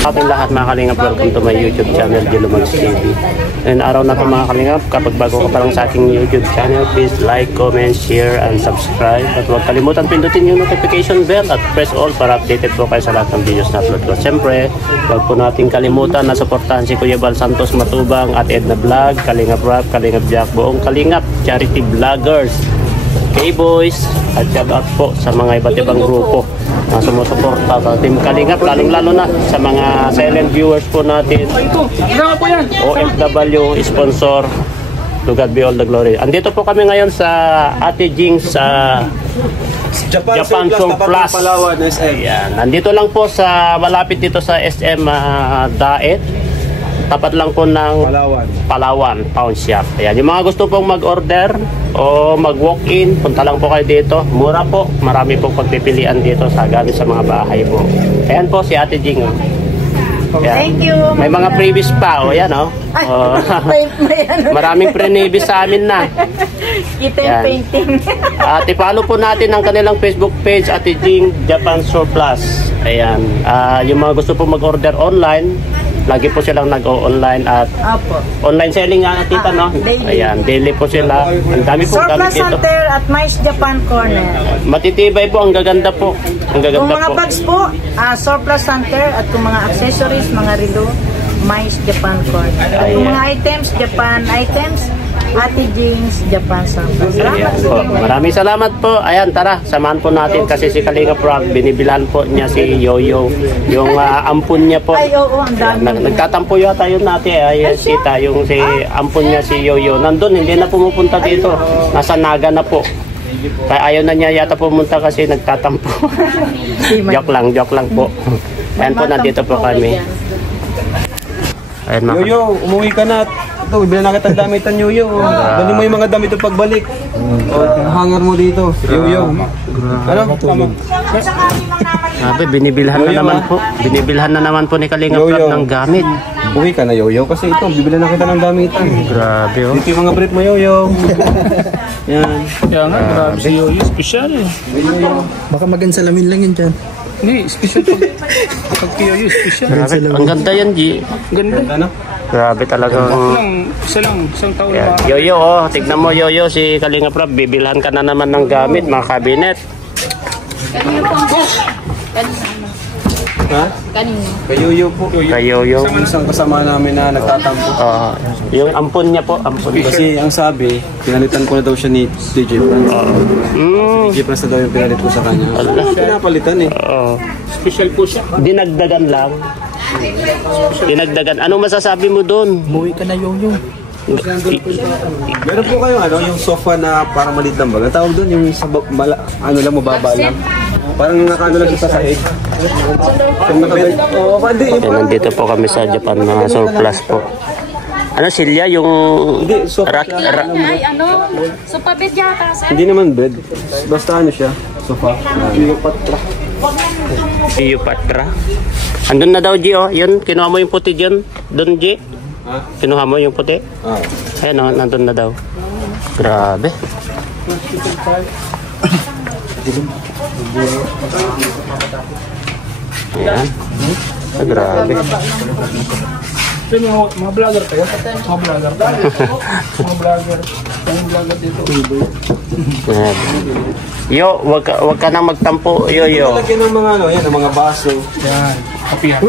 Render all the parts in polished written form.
Ating lahat mga kalingap, welcome to my YouTube channel, Jilumags TV. And araw na ito mga kalingap, kapag bago ka pa lang sa aking YouTube channel, please like, comment, share, and subscribe. At huwag kalimutan pindutin yung notification bell at press all para updated po kayo sa lahat ng videos na upload ko. Siyempre, huwag po natin kalimutan na suportahan si Kuya Bal Santos Matubang at Edna Vlog, Kalingap Rap, Kalingap Jack, buong Kalingap Charity Vloggers, K-Boys, at shout out po sa mga iba't ibang grupo na sumusuporta sa Team Kalingap, lalong-lalo na sa mga silent viewers po natin, OFW, sponsor, to God be all the glory. Andito po kami ngayon sa Ate Jing's Japan Surplus. Ayan, nandito lang po sa malapit dito sa SM Daet. Tapat lang po ng Palawan Pawn Shop. Ayan, yung mga gusto pong mag-order o mag-walk-in, punta lang po kayo dito. Mura po, marami pong pagpipilian dito sa gamit sa mga bahay po. Ayan po si Ate Jing. Thank you. May mga previous pa, o yan o. Maraming pre-previous sa amin na. Kita yung painting. At i-follow po natin ang kanilang Facebook page, Ate Jing Japan Surplus. Ayan, yung mga gusto po mag-order online, lagi po silang nag-o-online at online selling nga tita, no? Daily. Ayan, daily po sila. Ang dami po gamit dito. Surplus Center at Mais Japan Corner. Matitibay po, ang gaganda po. Ang gaganda Kung mga po. bags po, Surplus Center, at kung mga accessories, mga relo, Mais Japan Corner. At kung mga items, Japan items, Ate Jing's Japan Surplus. Salamat po. Maraming salamat po. Ayan, tara, samahan po natin kasi si Kalingap Rap, binibilhan po niya si Yoyo. Yung ampun niya po. Ay, oo, ang dami. Nagtatampo yata yun natin. Ayan, sita, yung si ampun niya si Yoyo. Nandun, hindi na pumupunta dito. Nasa Naga na po. Kaya ayaw na niya yata pumunta kasi nagtatampo. joke lang po. Ayan po, nandito po kami. Ayan, Yoyo, umuwi ka na. Ito, bibilan na kita damitan, Yoyo. Dali mo yung mga damit yung pagbalik. Hangar mo dito, Yoyo. Ano? Sabi, binibilhan na naman po. Binibilhan na naman po ni Kalingap Rap ng gamit. Uwi ka na, Yoyo, kasi ito, bibilan na kita ng damitan. Grabe, oh. Dito yung mga brief mo, Yoyo. Yan. Kaya nga, grabe si Yoyo. Special eh. Baka maganda salamin lang yun dyan. Hindi, special pag kay Yoyo, special. Grabe, ang ganda yan, G. Ganda. Grabe talaga. Isang taon Yeah. na. Yoyo, oh, tignan mo Yoyo, si Kalingap Rap, bibilhan ka na naman ng gamit, mga kabinet. Ha? Kanino? Kay Yoyo po. Kay Yoyo. Isang kasama namin na nagtatampo. Yung ampun niya po, ampun. Kasi ang sabi, pinalitan ko na daw siya ni DJ Franz. DJ Franz na daw yung pinalit ko sa kanya. Ano ang pinapalitan eh? Special po siya. Dinagdagan lang. Dinagdagan. Anong masasabi mo doon? Umuwi ka na, Yoyo. Meron po kayo yung sofa na parang maliit lang ba? Ang tawag doon yung sa mababa lang. Parang nakano lang siya sa sahig. Nandito po kami sa Japan na surplus po. Ano silya yung Ay, sopa bed yata, sir? Hindi naman bed. Basta ano siya, sofa. Patra. Andun na daw G, oh. Yun, kinuha mo yung puti dyan. Doon G. Kinuha mo yung puti. Ayan, oh, nandun na daw. Grabe. Ayan. Grabe. Mga vlogger kayo? Mga vlogger. Mga vlogger. Mga vlogger dito. Grabe. Yo, wag ka nang magtampo, Yoyo. Lagyan ng mga ng mga baso. Yan. Kapihan.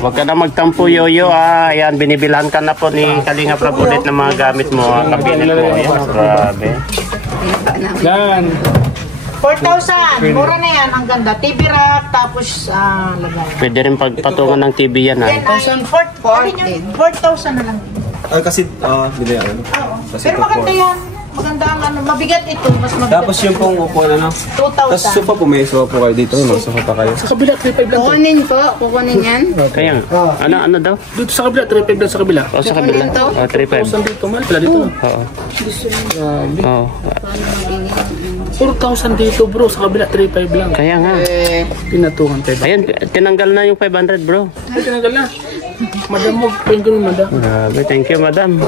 Wag ka nang magtampo, Yoyo. Ayan, binibilhan ka na po ni Kalingap Rap ulit ng mga gamit mo, kabinet mo. Ayan, grabe. Yan. 4,000. Mura na yan. Ang ganda. TV rack, tapos lagay. Pwede rin pagpatungan ng TV yan, ha? Yan ay 4,000 na lang. Kasi, hindi yan. Pero maganda yan. Maganda ang mabigat ito. Mas mabigat. Tapos yung pong upuan 2,000. Tapos sofa po, may sofa po kayo dito. May mga sofa pa kayo. Sa kabila, 3.5 lang. Kukunin po. Kukunin yan. Kaya, ano daw? Dito sa kabila, 3.5 lang sa kabila. O, sa kabila. 3.5. 4,000 dito, mahal pala dito. Oo. Oo. 4,000 dito bro, sa kabila 3.5 lang. Kaya nga. Pinatungan tayo. Ayan, tinanggal na yung 500, bro. Ay, tinanggal na. Madam mo, yung ganun madam. Grabe, thank you, madam.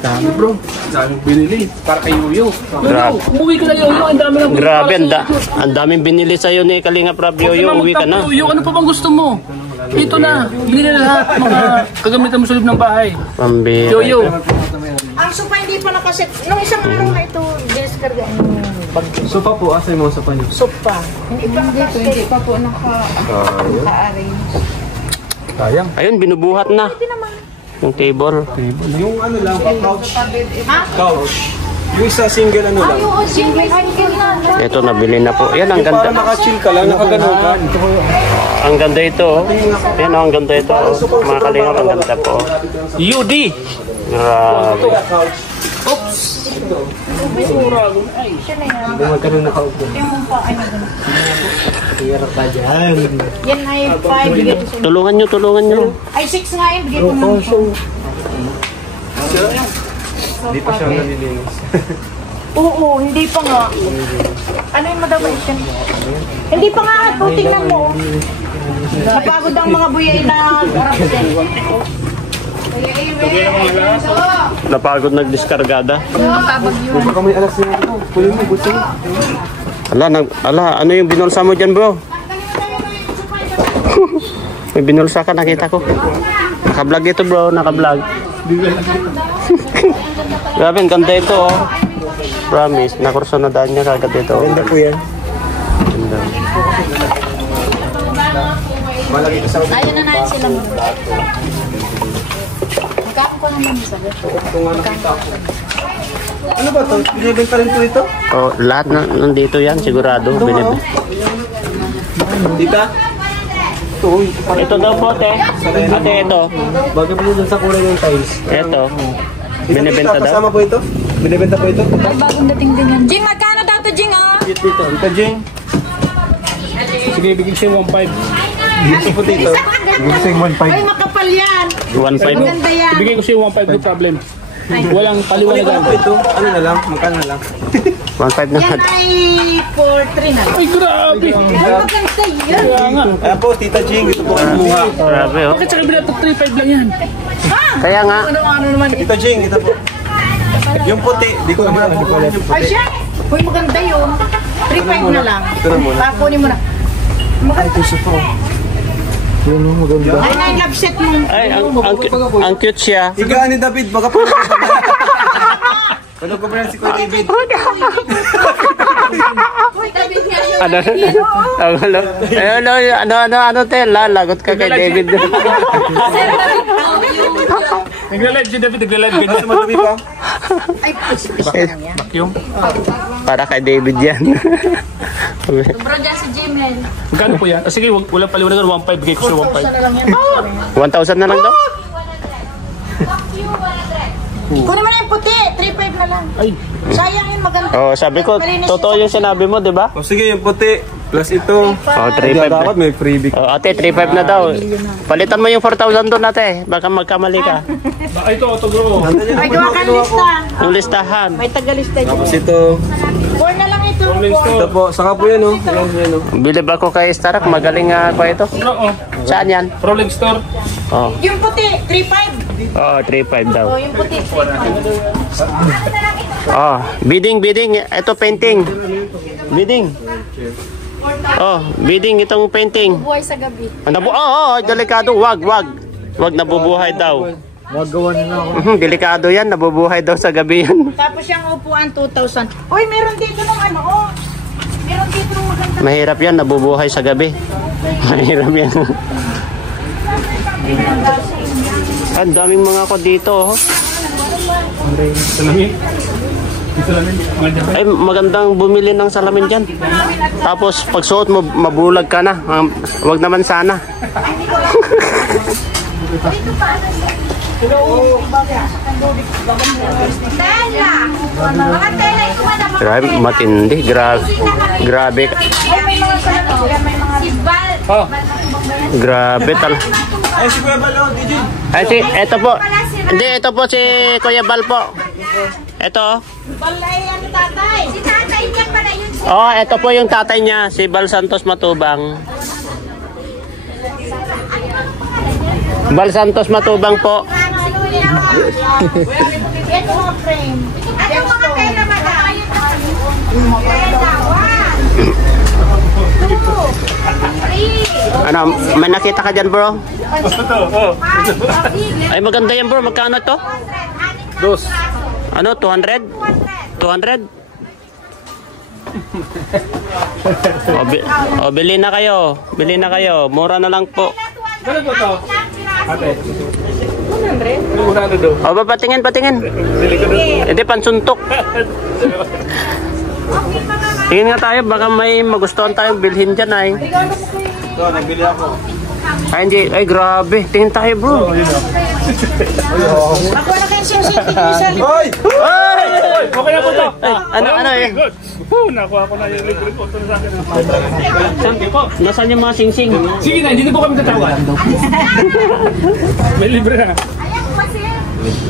Dami bro. Dami binili. Para kay Yoyo. Grabe. Umuwi ka na Yoyo. Ang dami ng Grabe, ang daming binili sa'yo ni Kalingap Rab Yoyo. Uwi ka na. Yoyo, ano pa bang gusto mo? Ito na. Bili na lahat. Mga kagamitan mo sa loob ng bahay. Pambira. Yoyo. Ang sopa hindi pa nakaset. Nung isang araw na ito, discarga yung bag. Sopa po, asa yung mga sopa niyo? Sopa. Hindi pa nakaset. Hindi pa po naka-arrange. Sayang. Ayun, binubuhat na. Yung table. Yung ano lang, couch. Ha? Couch. Yung isa single ano lang. Oo, single na. Ito, nabili na po. Yan, ang Para ganda. naka-chill ka lang, nakaganon ka. Ang ganda ito. Yan, ang ganda ito. Mga Kalingap, ang ganda po. UD! Grabe. Magkaroon nakaupo. Yan ay 5. Bigay ko sa Tulungan nyo. Ay, 6 nga yun. Bigay ko naman. Hindi pa siya nalilinis. Oo, hindi pa nga. Ano yung madamay siya? Hindi pa nga. Tingnan mo. Napagod ang mga buyay na harap din. Napagod nagdiskargada. Baka may alas niya ito. Kunin mo, gusto mo. Ano yung binulsa mo dyan, bro? May binulsa ka, nakita ko. Naka-vlog ito, bro. Naka-vlog. Grabe, ang ganda ito, oh. Promise, nakursunadaan niya kagad ito. Ganda po yan. Ganda. Malaki ka sa Ayun na natin sila mo. Magkakon ko naman sa kung ano kita ko. Ano ba ito? Binibenta rin po ito? Oh, lahat na nandito yan, sigurado. Dita? Ito daw po, te. Ate, ito. Bagay po dun sa kulay ng tiles. Ito. Binibenta daw. Kasama po ito? Binibenta po ito? Ay, bagong dating din yan. Jing, magkano daw to, Jing, ah? Dito. Ito, Jing. Sige, bigyan siya 1.5. Dito po dito. Gising 1.5. Ay, makapal yan. 1.5. Maganda yan. Bigyan ko siya 1.5, no problem. Walang Kunin ko paliwanagan. na po ito. Ano na lang? Magkano na lang? 1.5 na. Yan ay for 3 na. Ay, grabe. Ay, maganda yan. Kaya nga. Ayan po, Tita Jing. Dito po kayo kumuha. Grabe, oh. Bakit sa kabila ito 3.5 lang yan? Kaya nga. Ano naman. Tita Jing, dito po. Yung puti. Di ko naman po kunin yung Ay, puti. siya. Uy, maganda yun. 3.5 na lang. Ito na muna. Pakunin mo na. Ay, na love set mo. Ay, ang cute siya. Higaan ni David. Baka po. Ano ko ba yan si Kuya David? Uy, David nga yun. Ano, te, lalagot ka kay David. Nagla-live si David, nagla-live ganyan. Madami pa. Ay, push lang yan. Vacuum. Para kay David yan. Bro, dyan si Jimel. Magkano po yan? Sige, walang paliwanagan, 1.5. Bigay ko siya 1.5. Sana lang yan. 1,000 na lang daw? Kunin mo na yung puti. 3.5 na lang. Ay, Sayang yun, maganda. Oh, sabi ko, totoo yung sinabi mo, di ba? O sige, yung puti. Plus ito. Oh, Hindi 3.5 dapat na. may freebie. Oh, ate, 3.5 na daw. Palitan mo yung 4,000 doon, ate. Baka magkamali ka. baka ito, bro. Ay, gawa kang lista. Yung listahan. May tagalista dyan. Tapos ito. 4 na lang ito. Ito po. Saka po yan, oh. Yan, oh. Bilib ako kay Starak. Magaling nga ako ito. Oo. Saan yan? Rolling store. Oh, Yung puti, 3.5. oh 3.5 daw. Oh, yung puti, 3.5. Oh, bidding. Ito painting. Bidding. Oh, bidding itong painting. Buhay sa gabi. Delikado. Wag nabubuhay daw. Magawa na ako. Delikado yan, nabubuhay daw sa gabi yan. Tapos yung upuan, 2,000. Uy, meron dito ng ano, oh. Meron dito ng maganda. Mahirap yan, nabubuhay sa gabi. Mahirap yan. Ang daming mga ko dito, oh. Salamin. Salamin. Ay, magandang bumili ng salamin dyan. Tapos, pag suot mo, mabulag ka na. Wag naman sana. Grabe, matindi. Grabe. Oh, Grabe tal. Ay, si Kuya Balo, DJ. Ay, eto po. Hindi, ito po si Kuya Bal po. Ito. Balay, ano tatay? Si tatay niya pala yun. Oh, ito po yung tatay niya, si Bal Santos Matubang. Bal Santos Matubang po. Ito mga frame. Ito mga tela ba na? Ano, may nakita ka dyan, bro? Ay, maganda yan, bro. Magkano to? Dos. Ano, 200? 200? O, bili na kayo. Bili na kayo. Mura na lang po. Ano po to? Ate. 100? 100 daw. O, patingin, patingin. Bili ko doon. Hindi, pansuntok. Tingin nga tayo, baka may magustuhan tayong bilhin dyan ay. Ito, nagbili ako. Ay, hindi. Ay, grabe. Tingin tayo, bro. Ako na kayo siya sa Hoy! Ay! Okay na po to. Ano eh? Good. Nakuha ko na yung libre po. Ito sa akin. Nasaan yung mga sing-sing? Sige na, hindi na po kami tatawag. May libre na.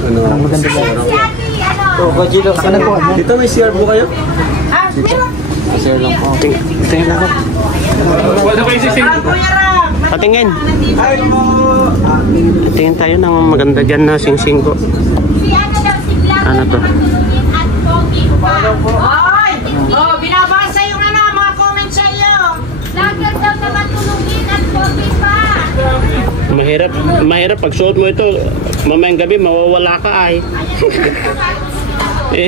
Ano? Oh, Bajilo. Ano po? Dito may CR po kayo? Ah, meron. CR lang po. Tingin lang ako. Wala pa yung sising. Kuya Ram. Patingin. Ay po! Tingin tayo ng maganda dyan na sing-sing ko. Ano to? Hoy! Oh, binabasa yung mga comments sa iyo. Lager daw na matulungin at kopi pa. Mahirap pag suot mo ito, mamayang gabi mawawala ka ay. Eh,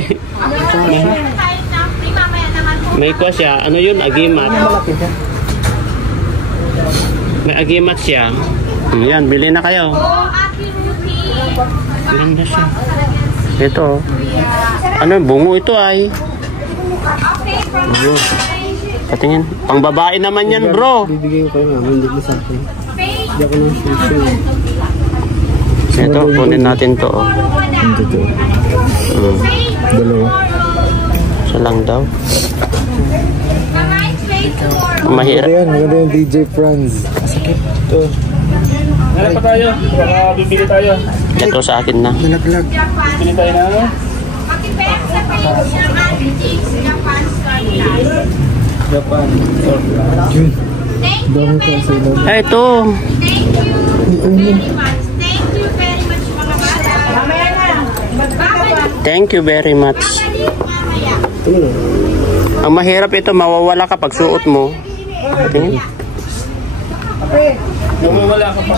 may kwa siya, ano yun, agimat. May agimat siya. Yan, bili na kayo. Ganda siya. Ito. Ano, bungo ito ay. Bro. Patingin. Pang babae naman yan, bro. Bibigay ko kayo nga, hindi mo sa akin. Hindi ako nang sisyo. Ito, kunin natin to. Oh. Hindi to. Dalawa. Isa lang daw. Mahirap. Maganda yung DJ Franz. Masakit. Ito. Ano pa tayo? Baka bibili tayo. Ito sa akin na. Nalaglag. Bibili tayo na ano? Japan. Yun. Dami ko sa ilaw. Ay, ito. Thank you very much. Ang mahirap ito, mawawala ka pag suot mo. Tingin. Wala ka pa.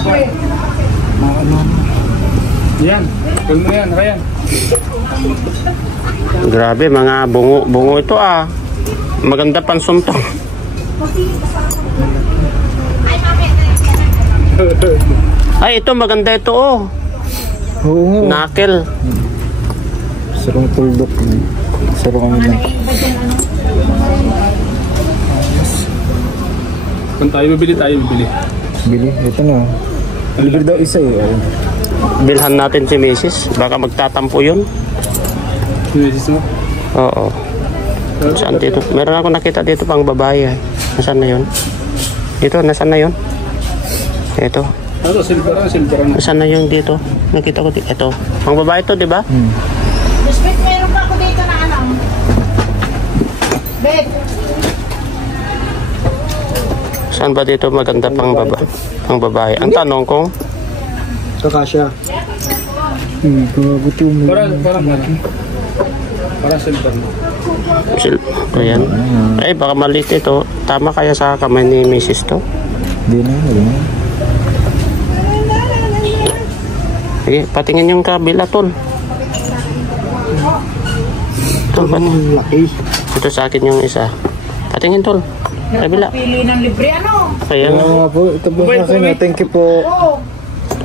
Yan. Kung mo yan, kaya. Grabe, mga bungo ito ah. Maganda pansuntok. Ay, ito maganda ito oh. Oo nga. Knuckle. Sarong tuldok. Sarong ano lang. Kung tayo bibili, bibili. Bili. Ito na. Libre daw isa eh. Ayun. Bilhan natin si Mrs. Baka magtatampo yun. Sinesis mo? Oo. Saan dito? Meron ako nakita dito pang babae. Nasaan na yun? Dito, nasaan na yun? Ito. Ano, silver na. Nasaan na yun dito? Nakita ko dito. Ito. Pang babae to, di ba? Biscuit, meron pa ako dito na ano. Bed. Saan ba dito maganda pang babae? Ang tanong kong, Kakasya. Gusto mo. Para silver na. ayan. Ay, baka maliit ito. Tama kaya sa kamay ni Mrs. to? Hindi na. Wala na. Sige, patingin yung kabila, tol. Ito, Ang laki. ito sa akin yung isa. Patingin, tol. Kabila. Pili ng libre ano. Ayan. Oo nga po. Ito po sa akin. Thank you po. Oo.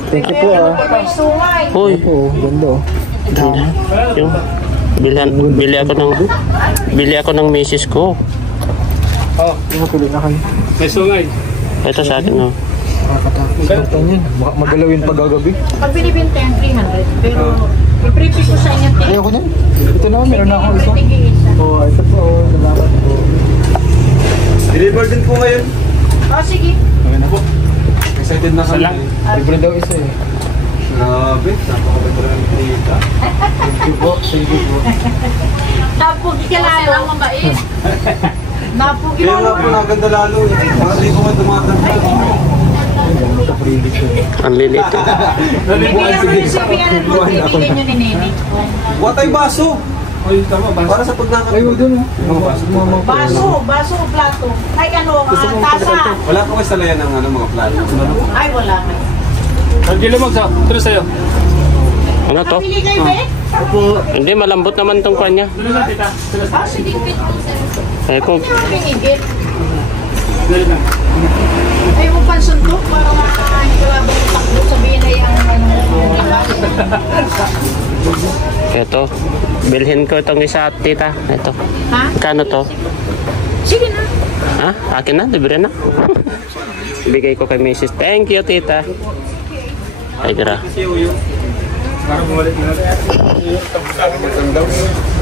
Thank you po ah. May sungay. Uy, Oo, ganda oh. ganda. Yung bili ako ng misis ko. Oh, Pili na kayo. may sungay. Ito sa akin, oh. Nakakatakot. Ito yan. Baka magalawin pa gagabi. Pag binibinta yung 300, pero i-prepare ko sa inyo. Ayoko niyan. Ito naman, meron na ako isa. Tig-isa. Oo, ito po. Salamat po. Deliver din po ngayon. Oh, sige. Okay na po. Excited na kami. Libre daw isa eh. Grabe. Napakabait rin ang kita. Thank you po. Thank you po. Napugi ka lalo. Ang mabait. Napugi Kaya nga lalo. po naganda lalo eh. Mga di ko nga dumatang. Ang lilit. Sabihan mo, bibigyan nyo ni Nene. Watay baso. Para sa pagkakaroon doon. Baso o plato. Ay ano, tasa. Wala ko sa layan ng mga plato. Ay, wala. Angelo Mags, tuloy sa'yo. Ano to? Pili kayo, be? Hindi, malambot naman tong kanya. Sige, Eh, kung pinigit. Ay, mo pansuntok para makalabang takbo sabihin na yung ito, bilhin ko itong isa, tita. Ito. Ha? Kano to? Sige na. Ha? Akin na, libre na. Bigay ko kay Mrs. Thank you, tita. Ay, gra.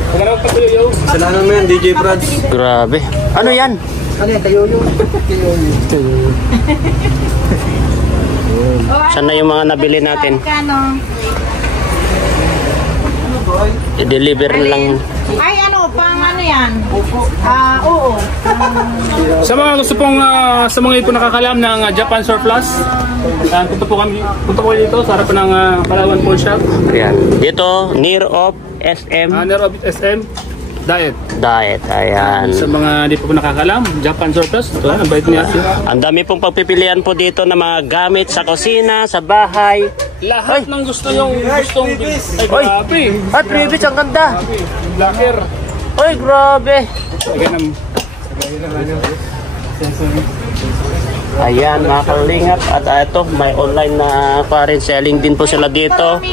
Kasalanan mo yan, DJ Prads. Grabe. Ano yan? Ano yan, kayoyo? Saan na yung mga nabili natin? Kano? I-deliver lang. Ay, ano, pang ano yan? Oo. Sa mga gusto pong, sa mga ipon nakakalam ng Japan Surplus, punta po kayo dito sa harapan ng Palawan Pawn Shop. Ayan. Dito, near of SM. Near of SM Diet. Diet. Ayan. Sa mga di po nakakalam, Japan Surplus, ito, ang bait niya. Ang dami pong pagpipilian po dito ng mga gamit sa kusina, sa bahay. Lahat ng gusto yung gustong... Ay, Oy! grabe! At previous, ang ganda. Blacker. Oy, grabe. Ayan, mga kalingap. At ito, may online na pa-rin selling din po sila dito.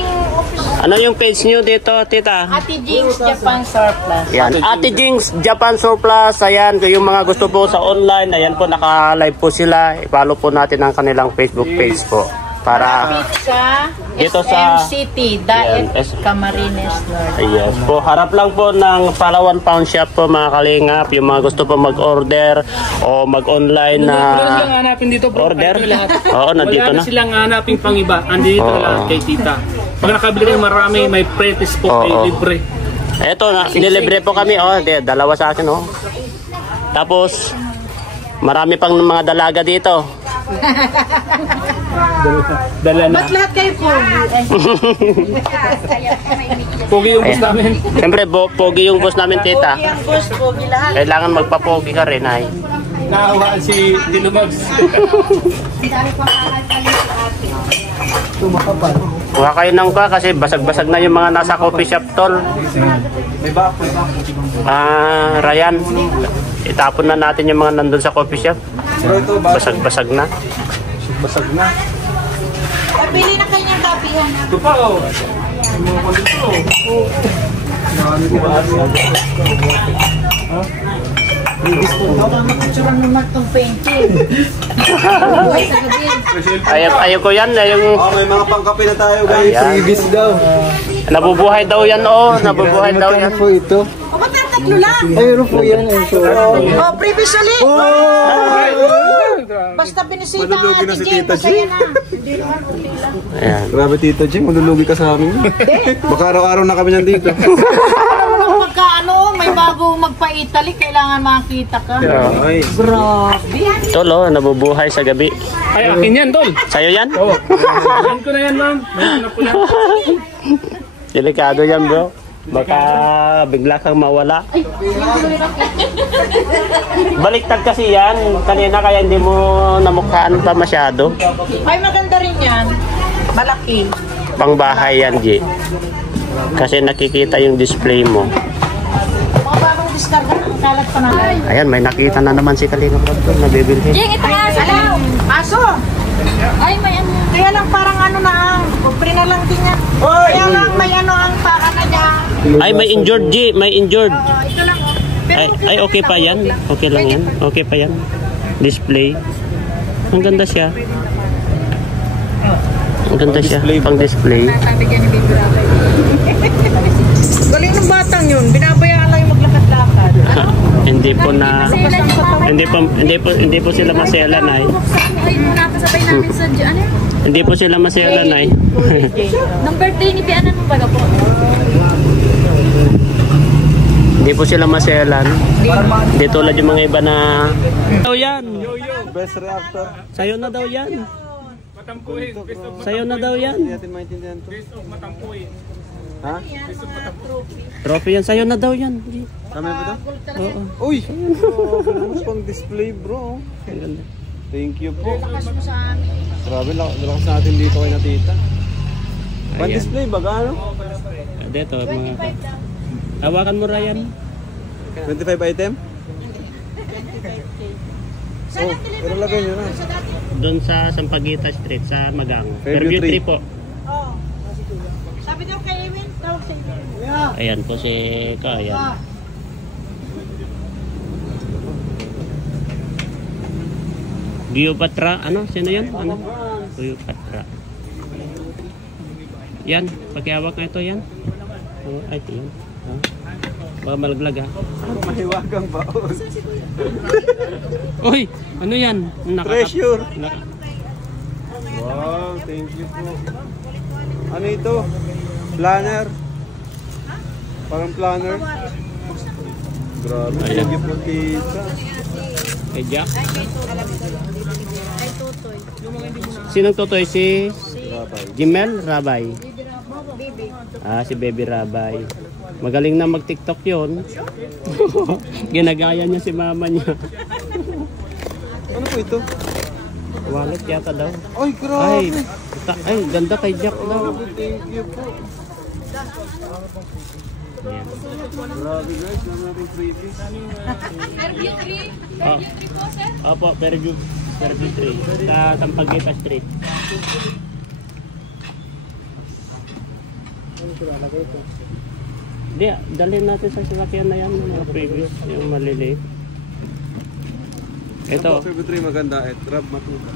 Ano yung page nyo dito, tita? Ate Jing's Japan Surplus. Ayan, Ate Jing's Japan Surplus. Ayan, yung mga gusto po sa online, ayan po, naka-live po sila. I-follow po natin ang kanilang Facebook page po. Para Sa dito SM sa City, Diet Camarines Norte. yes po, harap lang po ng Palawan Pawn Shop po, mga kalingap. Yung mga gusto po mag-order o mag-online na Wala silang hanapin dito, bro. order. Ito lahat. Oo, nandito Wala na. na silang hanapin pang iba. Andito Oo. lahat kay tita. Pag nakabili kayo marami, may pretis po, Oo. may libre. Eto, nilibre po kami. Oh, dalawa sa akin, oh. Tapos, marami pang mga dalaga dito. Dala na. Ba't lahat kayo po? Pogi yung bus namin. Siyempre, pogi yung boss namin, tita. Pogi ang boss, pogi lahat. Kailangan magpapogi ka rin, ay. Nakawaan si Angelo Mags. Huwag kayo nang ka kasi basag-basag na yung mga nasa coffee shop, tol. Ryan, itapon na natin yung mga nandun sa coffee shop. Basag-basag na. Basag na. Ay, pili na kanyang kapihan. Ito pa, oh. Makatsuran naman itong painting. Ayaw ko yan. Yung Oh, may mga pangkape na tayo, guys. Ayan. Freebies daw. nabubuhay daw yan, oh. Nabubuhay daw yan. po ito? O, ba't ang tatlo lang? Ayun po yan. Oh, previous ulit. Basta binisita ang Malulugi na Ate si Jing, Tita masaya Jing. na. Hindi naman, okay lang. Ayan. Grabe, Tito Jim. Malulugi ka sa amin. Baka araw-araw na kami nandito. Pagka ano, may bago magpa-Italy, kailangan makita ka. Ay. Grabe. Tol, oh, nabubuhay sa gabi. Ay, akin yan, tol. Sa'yo yan? Oo. Ayan ko na yan, ma'am. Ayan ko na po yan. Delikado yan, bro. Baka bigla kang mawala. Baliktad kasi yan. Kanina kaya hindi mo namukhaan pa masyado. Ay, maganda rin yan. Malaki. Pangbahay yan, G. Kasi nakikita yung display mo. Mga bagong diskarga na ang kalat pa namin. Ayan, may nakita na naman si Kalinga Prab na bibilhin. Jing, ito nga sila. Aso! Ay, may ano. Kaya lang parang ano na ang, kupre na lang din yan. Kaya lang may ano ang paa na niya. Ay, may injured, G. May injured. Ito lang oh. Pero Ay, okay pa yan. Okay lang yan. Okay pa yan. Display. Ang ganda siya. Ang ganda siya. Pang display. galing ng batang yun. Binabayaan lang yung maglakad-lakad. Hindi po na hindi po sila maselan ay. Ay, nakasabay namin sa ano? Hindi po sila maselan ay. Nung birthday ni Pianan mo baga po. Hindi po sila maselan. Hindi tulad yung mga iba na daw yan. Best reactor. Sayo na daw yan. Matampuhin. Best of Sa'yo na daw yan. Hindi natin maintindihan to. Best of matampuhin. Ha? Best of matampuhin. Trophy yan. Sa'yo na daw yan. Kami na ba to? Oo. Uy! Grabe naman pang display bro. Ang ganda. Thank you po. Lakas mo sa amin. Grabe, lakas natin dito kay Natita. Pang Ayan. display ba gaano? Dito, mga... Hawakan mo, Ryan. 25 item? Saan Oh, ang deliver pero lagay nyo na. Sa dati? Doon sa Sampaguita Street, sa Magang. Fairview Fairview 3 3 po. Oo. Sabi daw kay Ewin, tawag sa iyo. Ayan po si Kayan. Biopatra, ano? Sino yan? Ano? Biopatra. Yan, pakiawak na ito yan. Oh, ay, ito yan. Ah. Baka malaglag ha. Mahiwagang baon. Uy, ano yan? Treasure. Wow, thank you po. Ano ito? Planner. Parang planner. Grabe, Ayan. thank you po, Tita. Kay Jack. Ay, tutoy. Sinong tutoy? Si Rabay. Jimel Rabay. Bibi. Ah, si Baby Rabay. Magaling na mag-TikTok yun. Ginagaya niya si mama niya. Ano po ito? Wallet yata daw. Ay, Ay, grabe. ay, ganda kay Jack daw. Thank you po. Ayan. Grabe guys, naman natin freebies. Fairview 3. Oh. Fairview 3 po, sir. Opo, Fairview 3. Sa Sampaguita Street. Di, dalhin natin sa sasakyan na yan, mga previous, yung maliliit. Ito, February 3 maganda eh. Rab matuta.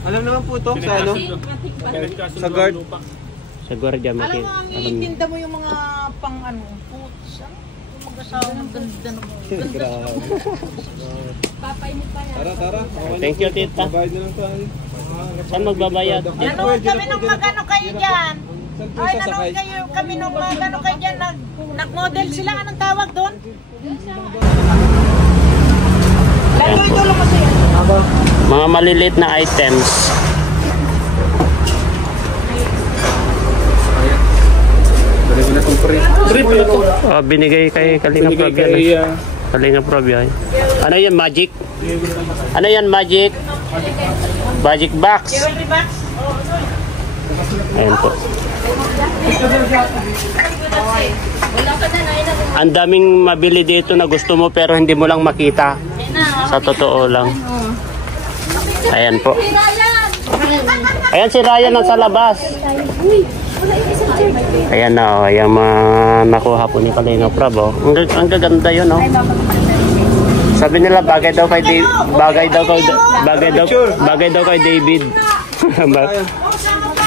Alam naman po ito sa ano? Sa guard. sa Guardia Alam Market. mo, ang itinda mo yung mga pang ano, foods. Yung mag-asawa ng ganda ng Papay mo pa yan. Tara, tara. Thank you, tita. Babayad na lang tayo. Saan magbabayad? Nanood kami nung magano kayo dyan. Saan po Ay, sasakay? nanood kami nung magano kayo dyan. Nag-model sila. Anong tawag doon? Lalo ito lang kasi yan. Mga maliliit na items. Dali mo na itong free. Oh, binigay kay Kalinga Prab yan. Kalinga Prab yan. Ano yan, magic? Ano yan, magic? Magic box. Jewelry box. Ayan po. Wala ka na na. Ang daming mabili dito na gusto mo pero hindi mo lang makita. Sa totoo lang. Ayan po. Ayan si Ryan nasa labas. Ayan na, oh, ayan nakuha po ni Kalinga Prab. Oh. Ang gaganda yun, oh. Sabi nila bagay daw kay bagay daw kay David.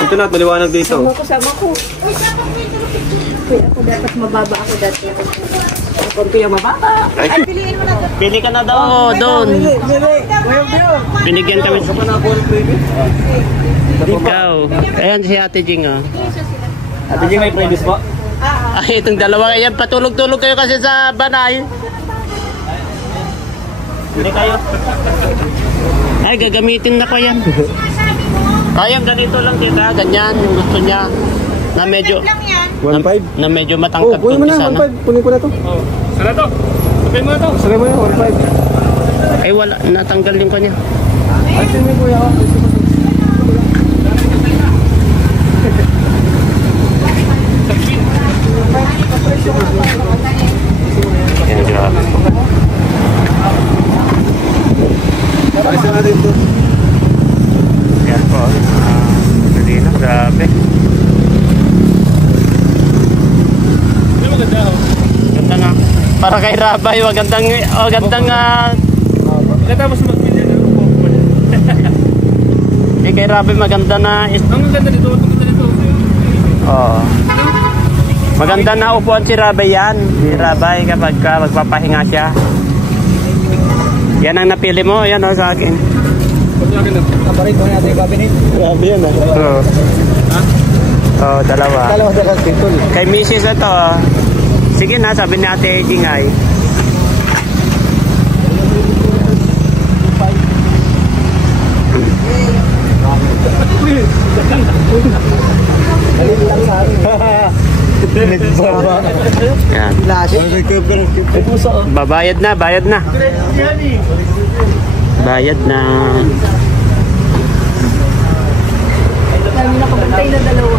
Ito na, maliwanag dito. Kasama ko. Ako dapat mababa ako dati. Konti yung mababa. Ay, piliin mo na doon. Pili ka na daw doon. Binigyan kami. Saan pa na ako ng freebies? Ikaw. Ayan si Ate Jing, oh. Ate Jing, may freebies po? Ay, itong dalawa. Ayan, patulog-tulog kayo kasi sa banay. Hindi kayo. Ay, gagamitin na ko yan. Kaya ganito lang kita, ganyan yung gusto niya. Na medyo Lang yan. 1.5? na medyo Oh, matangkad kunin mo kunti na, sana. 1.5. Kunin ko na to. Oh, sana to. Sabihin mo na to. Sabi mo na, 1.5. Ay wala, natanggal yung kanya. Ay, sino kuya ako? Yan, grabe. Ay, saan natin to? Yan po. Hindi na, grabe. Hindi maganda oh. Ganda nga. Para kay Rabay, magandang Pagkatapos mag-billion na ako. kay Rabay maganda na Ang ganda nito, ang ganda nito. Oo. Maganda na upuan si Rabay yan. Si Rabay kapag magpapahinga siya. Yan ang napili mo, yan o sa akin. Pati akin na. Kaparit mo natin yung cabinet. Grabe yan ah. Oo. Oo, dalawa. Dalawa na lang dito. Kay Mrs. ito, sige na, sabi ni Ate Jingay. Yan. Babayad na, bayad na. Bayad na. Dami nakabantay na dalawa.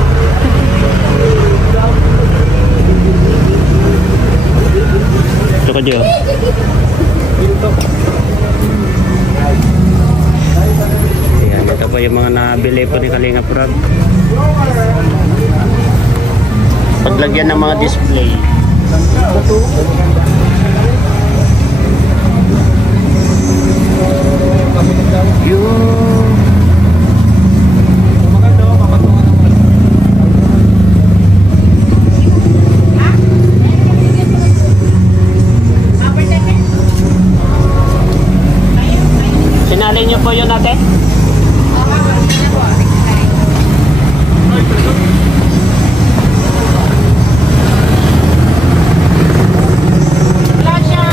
Ito ka dyan. Ayan, ito po yung mga nabili po ni Kalingap Rob. Paglagyan ng mga display. Sinalin niyo po yun natin?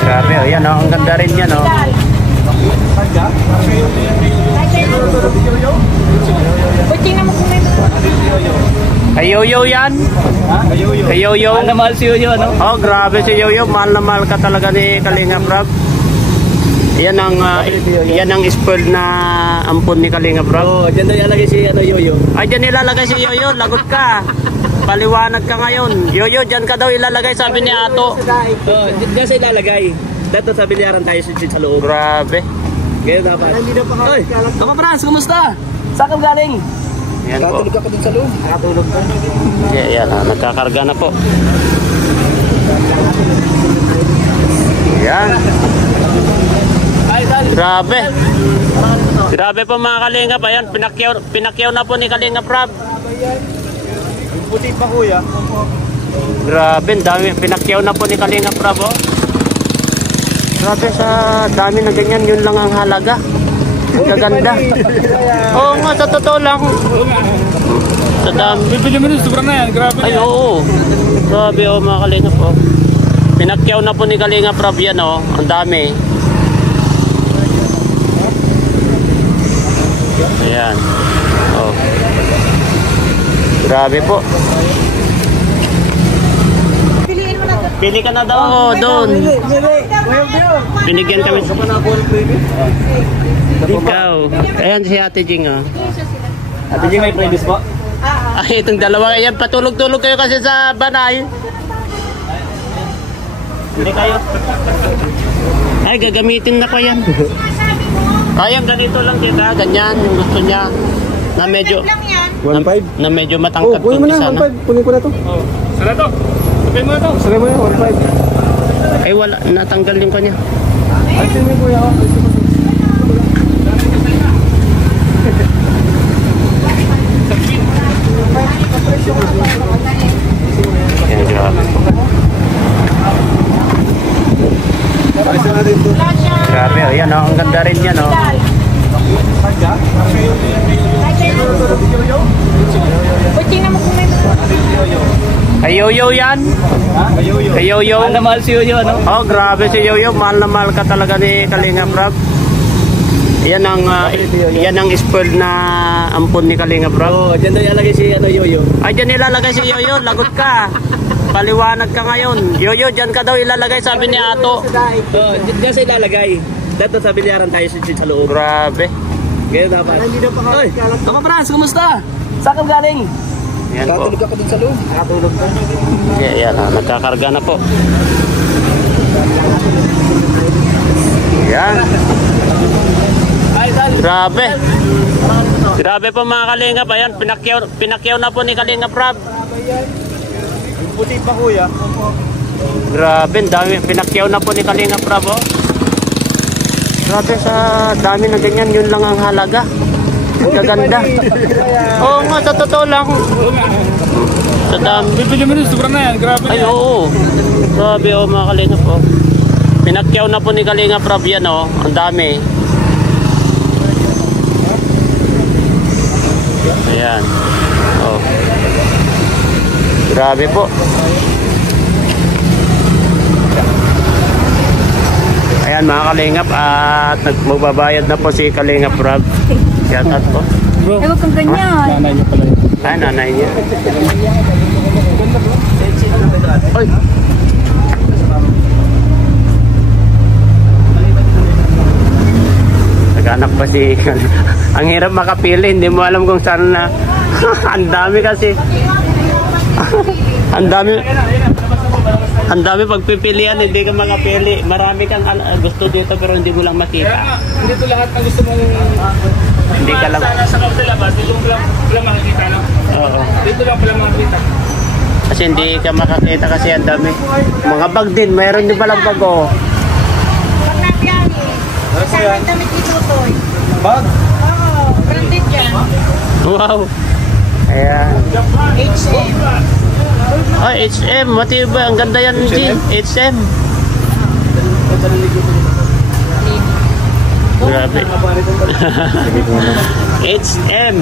Grabe, oh, yan, oh, ang ganda rin yan, oh. Kay Yoyo yan? Kay Yoyo? Mahal na mahal si Yoyo, ano? Oh, grabe si Yoyo. Mahal na mahal ka talaga ni Kalingap Rob. Yan ang spoiled na ampon ni Kalingap Rob. Oh, dyan na ilalagay si Yoyo. Ay, dyan nilalagay si Yoyo. Lagot ka. Paliwanag ka ngayon. Yoyo, dyan ka daw ilalagay, sabi ni Ato. Oh, dyan sa ilalagay. Dato sa bilyaran tayo sa loob. Grabe. Kaya dapat. Hoy, ako Franz, kumusta? Saan ka galing? Yan po. Katulog ako dun sa loob. Katulog ka. Yan, nagkakarga na po. Yan. Grabe. Grabe po mga Kalingap. Ayan, pinakyaw na po ni Kalingap Rob. Puti pa kuya. Grabe, dami. Pinakyaw na po ni Kalingap Rob. Oh. Grabe, sa dami na ganyan, yun lang ang halaga. Ang gaganda. Oo nga, sa totoo lang. Sa dami. Bibili mo rin, sobrang na yan. Grabe. Ay, oo. Grabe, oh, mga Kalingap. Oh. Pinakyaw na po ni Kalingap Rob yan, oh. Ang dami. Ayan. Oh. Grabe po. Pili ka na daw doon. Binigyan kami. Ikaw. Ayan si Ate Jing, oh. Ate Jing, may previous po? Ay, itong dalawa. Ayan, patulog-tulog kayo kasi sa banay. Hindi kayo. Ay, gagamitin na ko yan. Kaya ganito lang kita. Ganyan yung gusto niya. Na medyo 1.5? na medyo matangkad kunin mo na, sana. 1.5. Kunin ko na to. Oh, sara to. Sabihin mo na to. Sabi mo na, 1.5. Ay, wala. Natanggal yung kanya. Ay, sino mo kuya? Yan, grabe. Grabe, oh. Yan, oh. Ang ganda rin yan, oh. Kay Yoyo yan? Kay Yoyo? Mahal na mahal si Yoyo, ano? Oh, grabe si Yoyo. Mahal na mahal ka talaga ni Kalingap Rob. Yan ang spoiled na ampon ni Kalingap Rob. Oh, dyan na ilalagay si Yoyo. Ay, dyan nilalagay si Yoyo. Lagot ka. Paliwanag ka ngayon. Yoyo, dyan ka daw ilalagay, sabi ni Ato. Oh, dyan sa ilalagay. Dato sa bilyaran tayo sa loob. Grabe. Kaya dapat. Hoy, ako Franz, kumusta? Saan ka galing? Yan po. Katulog ako dun sa loob. Katulog ka. Yan, nagkakarga na po. Yan. Grabe. Grabe po mga Kalingap. Ayan, pinakyaw na po ni Kalingap Rob. Puti pa kuya. Grabe, dami. Pinakyaw na po ni Kalingap Rob. Oh. Grabe, sa dami na ganyan, yun lang ang halaga. Ang gaganda. Oo nga, sa totoo lang. Sa dami. Bibili mo rin, sobrang na yan. Grabe. Ay, oo. Grabe, oh, mga Kalingap. Oh. Pinakyaw na po ni Kalingap Rob yan, oh. Ang dami. Ayan. Oh. Grabe po. Ayan mga Kalingap, at magbabayad na po si Kalingap Rob. Shout out po. Ewan kang ganyan. Nanay niyo pala yun. Nanay niya. Ay! Nag-anak pa si... Ang hirap makapili, hindi mo alam kung saan na... Ang dami kasi. Ang dami pagpipilian, hindi ka makapili. Marami kang gusto dito pero hindi mo lang makita. Hindi ito lahat ang gusto mong... Hindi ka lang... Sa labas, dito mo lang makikita, no? Oo. Dito lang pala makikita. Kasi hindi ka makakita kasi ang dami. Mga bag din, mayroon din palang bag, oh. Pag nabiyahe, saan damit dito to? Bag? Oo, branded yan. Wow. Ayan. HM. Ay, HM. Matibay. Ang ganda yan, G. HM. Grabe. HM.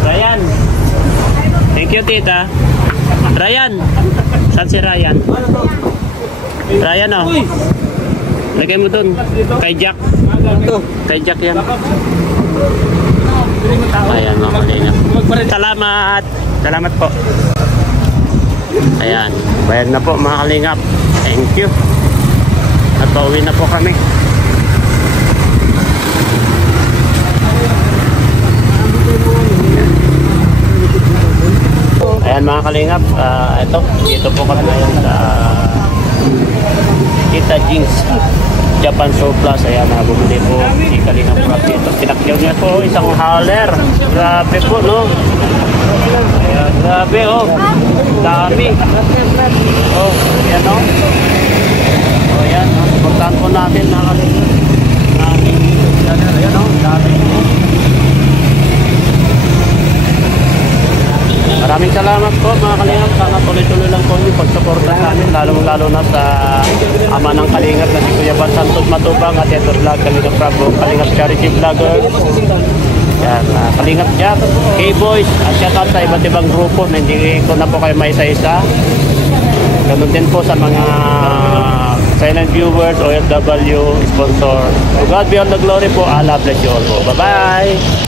Ryan. Thank you, tita. Ryan. Saan si Ryan? Ryan, oh. Lagay mo dun. Kay Jack. Kay Jack yan. Ayan, mga kalingap. Salamat. Salamat po. Ayan. Bayad na po, mga kalingap. Thank you. At pauwi na po kami. Ayan, mga kalingap. Dito po kami ngayon sa Tita Jinx Japan Surplus. Ayan, bumili po si Kalingap Rap dito. Tinakyaw niya po isang hauler. Grabe po, no? Ayan, grabe, oh. Dami. Oh, ayan, no? Oh, ayan, no? Pagkaan po natin, mga kalingap. Dami. Ayan, no? Dami. Maraming salamat po, mga kalingap. Sana tuloy-tuloy lang po yung pagsuporta sa amin, lalong-lalo na sa ama ng kalingap na si Kuya Van Santos Matubang at ito vlog, Kalingap Bravo, Kalingap Charity Vlogger. Yan, Kalingap Jack, K-Boys, at shoutout sa iba't ibang grupo na hindi ko na po kayo may isa-isa. Ganun din po sa mga silent viewers, OFW, sponsor. To God be all the glory po. Allah bless you all po. Bye-bye!